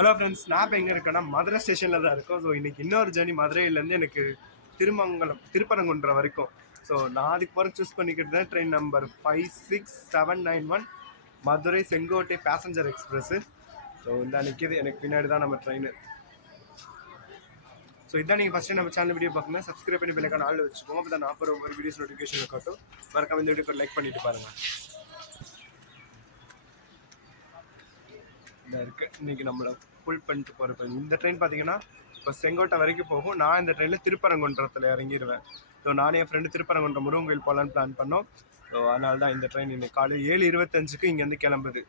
Hello friends, நான் இப்போ எங்கே இருக்கேன்னா மதுரை ஸ்டேஷனில் தான் இருக்கோம். ஸோ இன்றைக்கி இன்னொரு ஜேர்னி மதுரையிலேருந்து எனக்கு திருப்பரங்குன்றம் வரைக்கும். ஸோ நான் அதுக்கு போகிற சூஸ் பண்ணிக்கிட்டு தான் train number 56791 Madurai Sengottai passenger express. So இந்த நிற்கிது எனக்கு பின்னாடி தான் நம்ம ட்ரெயின். ஸோ இதான் நீங்கள் ஃபஸ்ட்டு நம்ம சேனல் வீடியோ பார்க்கணும், சப்ஸ்கிரைப் பண்ணி பெல்லைக்கான ஆள் வச்சுக்கோங்க. அப்போ தான் நான் அப்புறம் ஒரு வீடியோஸ் நோட்டிஃபிகேஷன் இருக்கட்டும். மறக்காம இந்த வீடியோக்கு லைக் பண்ணிட்டு பாருங்கள். இதாக இருக்குது இன்றைக்கி நம்மளை ஃபுல் பண்ணிட்டு போகிறப்ப இந்த ட்ரெயின் பார்த்தீங்கன்னா இப்போ செங்கோட்டை வரைக்கும் போகும். நான் இந்த ட்ரெயினில் திருப்பரங்குன்றத்தில் இறங்கிடுவேன். ஸோ நானும் என் ஃப்ரெண்டு திருப்பரங்குன்றம் முருகன் கோயில் போகலான்னு பிளான் பண்ணோம். ஸோ அதனால தான் இந்த ட்ரெயின் இன்னைக்கு காலை 7:25க்கு இங்கேருந்து கிளம்புது.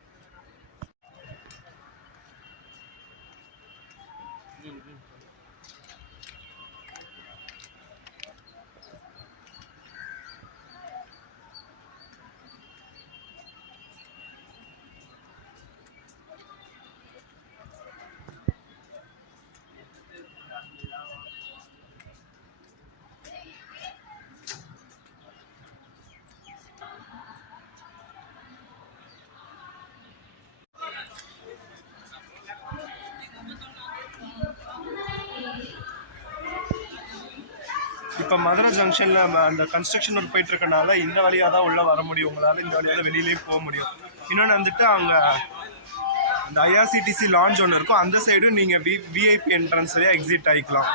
இப்போ மதுரை ஜங்ஷனில் அந்த கன்ஸ்ட்ரக்ஷன் ஒர்க் போயிட்டு இருக்கனால இந்த வழியாக தான் உள்ளே வர முடியும். உங்களால் இந்த வழியாக தான் வெளியிலேயே போக முடியும். இன்னொன்று வந்துட்டு அங்கே இந்த ஐஆர்சிடிசி லான்ச் ஒன்று இருக்கும், அந்த சைடும் நீங்கள் விஐபி என்ட்ரன்ஸ்லேயே எக்ஸிட் ஆகிக்கலாம்.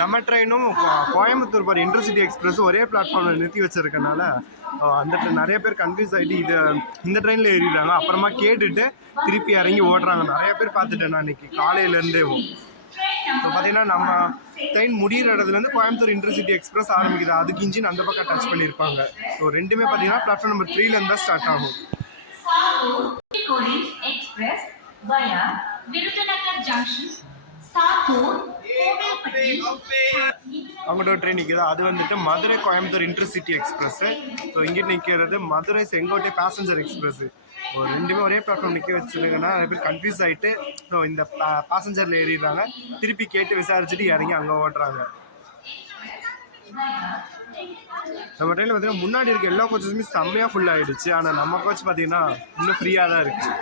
நம்ம ட்ரெயினும் கோயம்புத்தூர் போகிற இன்டர்சிட்டி எக்ஸ்பிரஸ் ஒரே பிளாட்ஃபார்மில் நிறுத்தி வச்சிருக்கனால அந்த நிறைய பேர் கன்ஃபியூஸ் ஆகிட்டு இந்த ட்ரெயினில் ஏறிடுறாங்க. அப்புறமா கேட்டுட்டு திருப்பி இறங்கி ஓடுறாங்க. நிறைய பேர் பார்த்துட்டேன் நான் இன்னைக்கு காலையிலேருந்தே. இப்போ பார்த்தீங்கன்னா நம்ம ட்ரெயின் முடிகிற இடத்துலேருந்து கோயம்புத்தூர் இன்டர்சிட்டி எக்ஸ்பிரஸ் ஆரம்பிக்குது. அதுக்கு இன்ஜின் அந்த பக்கம் டச் பண்ணியிருப்பாங்க. ஸோ ரெண்டுமே பார்த்தீங்கன்னா பிளாட்ஃபார்ம் நம்பர் 3லேருந்து தான் ஸ்டார்ட் ஆகும். அவங்கள்ட்ட ஒரு ட்ரெயின் நிற்கிது. அது வந்துட்டு Madurai Coimbatore intercity express. So இங்கிட்டு நிற்கிறது மதுரை செங்கோட்டை பேசஞ்சர் எக்ஸ்பிரஸ்ஸு. ஒரு ரெண்டுமே ஒரே பிளாட்ஃபார்ம் நிற்க வச்சுருக்கேன்னா நிறைய பேர் கன்ஃபியூஸ் ஆகிட்டு ஸோ இந்த பேசஞ்சரில் ஏறிடுறாங்க. திருப்பி கேட்டு விசாரிச்சுட்டு இறங்கி அங்கே ஓட்டுறாங்க. நம்ம ட்ரெயினில் பார்த்தீங்கன்னா முன்னாடி இருக்க எல்லா கோச்சஸுமே செம்மையாக ஃபுல் ஆகிடுச்சு. ஆனால் நம்ம கோச் பார்த்தீங்கன்னா இன்னும் ஃப்ரீயாக தான் இருக்குது.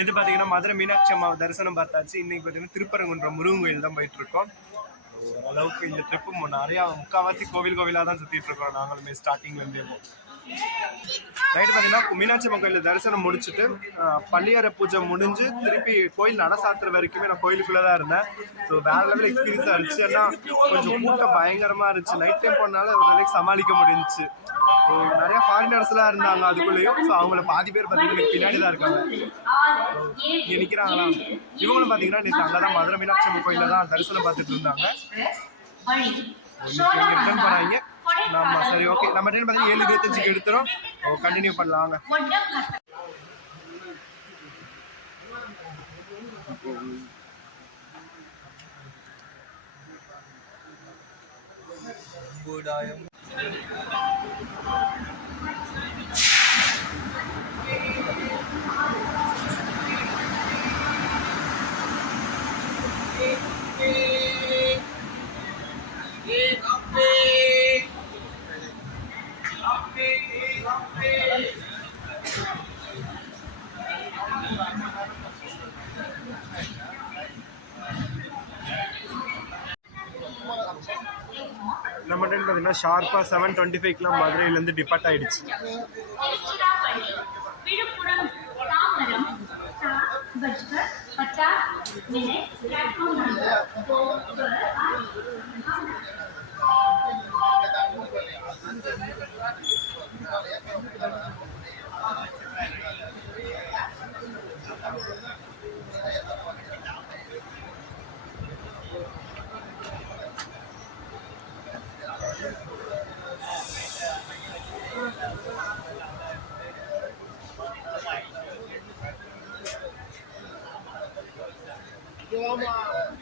இது பார்த்தீங்கன்னா மதுரை மீனாட்சி அம்மா தரிசனம் பார்த்தாச்சு. இன்னைக்கு பார்த்தீங்கன்னா திருப்பரங்குன்றம் முருகன் கோயில் தான் போயிட்டு இருக்கோம். ஓரளவுக்கு இந்த ட்ரிப்பு நிறையா முக்கால்வாசி கோவிலாக தான் சுற்றிட்டு இருக்கோம் நாங்களுமே ஸ்டார்டிங்லேருந்தே. நைட்டு பார்த்தீங்கன்னா மீனாட்சி அம்மா கோயிலில் தரிசனம் முடிச்சுட்டு பள்ளியறை பூஜை முடிஞ்சு திருப்பி கோயில் நட சாத்துற வரைக்குமே நான் கோயிலுக்குள்ளே தான் இருந்தேன். ஸோ வேறு லெவல் எக்ஸ்பீரியன்ஸாக இருந்துச்சு. ஏன்னா கொஞ்சம் கூட்டம் பயங்கரமாக இருந்துச்சு. நைட் டைம் போனால ஓரளவுக்கு சமாளிக்க முடிஞ்சிச்சு. நிறையா ஃபாரினர்ஸ்லாம் இருந்தாங்க அதுக்குள்ளேயும். ஸோ அவங்கள பாதி பேர் பார்த்தீங்கன்னா பின்னாடி தான் இருக்காங்க. இங்கே நிற்கிறாங்களா, இவங்களும் பார்த்தீங்கன்னா நேற்று அங்கே தான் மதுரை மீனாட்சி அம்மன் கோயிலில் தான் தரிசனம் பார்த்துட்டு இருந்தாங்க. ரிட்டர்ன் போகிறாங்க. நம்ம சரி ஓகே, நம்ம ட்ரெயின் பார்த்தீங்கன்னா 7:25க்கு எடுத்துரும். கண்டினியூ பண்ணலாங்க. நம்ம ட்ரெயின் பார்த்தீங்கன்னா ஷார்ப்பாக 7:25க்குலாம் மதுரையிலேருந்து டிபார்ட் ஆகிடுச்சு. Toma!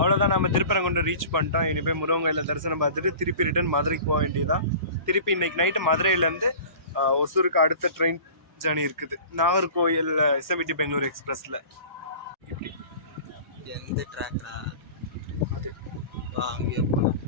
அவ்வளோதான், நம்ம திருப்பரங்குன்றம் ரீச் பண்ணிட்டோம். இனி போய் முருகன் கோயிலில் தரிசனம் பார்த்துட்டு திருப்பி ரிட்டர்ன் மதுரைக்கு போக வேண்டியதான். திருப்பி இன்னைக்கு நைட்டு மதுரையிலேருந்து ஒசூருக்கு அடுத்த ட்ரெயின் ஜேர்னி இருக்குது, நாகர்கோயில் எஸ்எம்டி பெங்களூர் எக்ஸ்பிரஸில். எந்த ட்ராக்டா அது அங்கேயே போகலாம்.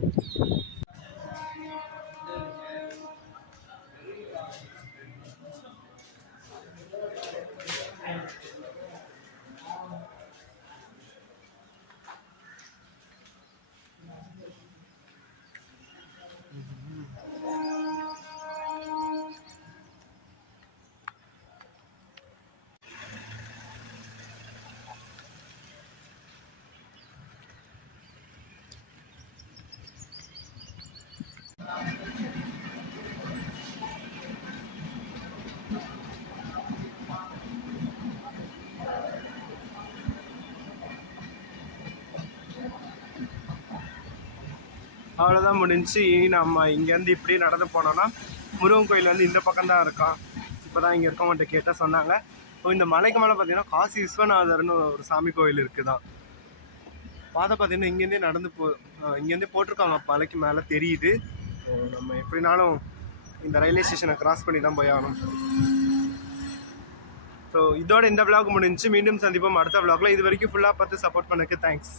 அவ்வளோதான் முடிஞ்சு. நம்ம இங்கேருந்து இப்படி நடந்து போனோன்னா முருகன் கோயில் வந்து இந்த பக்கம் தான் இருக்கான். இப்போ தான் இங்கே இருக்கவங்கள்ட்ட கேட்டால் சொன்னாங்க. இந்த மலைக்கு மேலே பார்த்தீங்கன்னா காசி விஸ்வநாதர்னு ஒரு சாமி கோயில் இருக்குதான். பாதை பார்த்தீங்கன்னா இங்கேருந்தே நடந்து இங்கேருந்தே போட்டிருக்காங்க, மலைக்கு மேலே தெரியுது. நம்ம எப்படினாலும் இந்த ரயில்வே ஸ்டேஷனை கிராஸ் பண்ணி தான் போய் ஆகணும். ஸோ இதோட இந்த விளாக் முடிஞ்சு. மீண்டும் சந்திப்போம் அடுத்த விளாக்ல. இது வரைக்கும் ஃபுல்லாக பார்த்து சப்போர்ட் பண்ணக்கு தேங்க்ஸ்.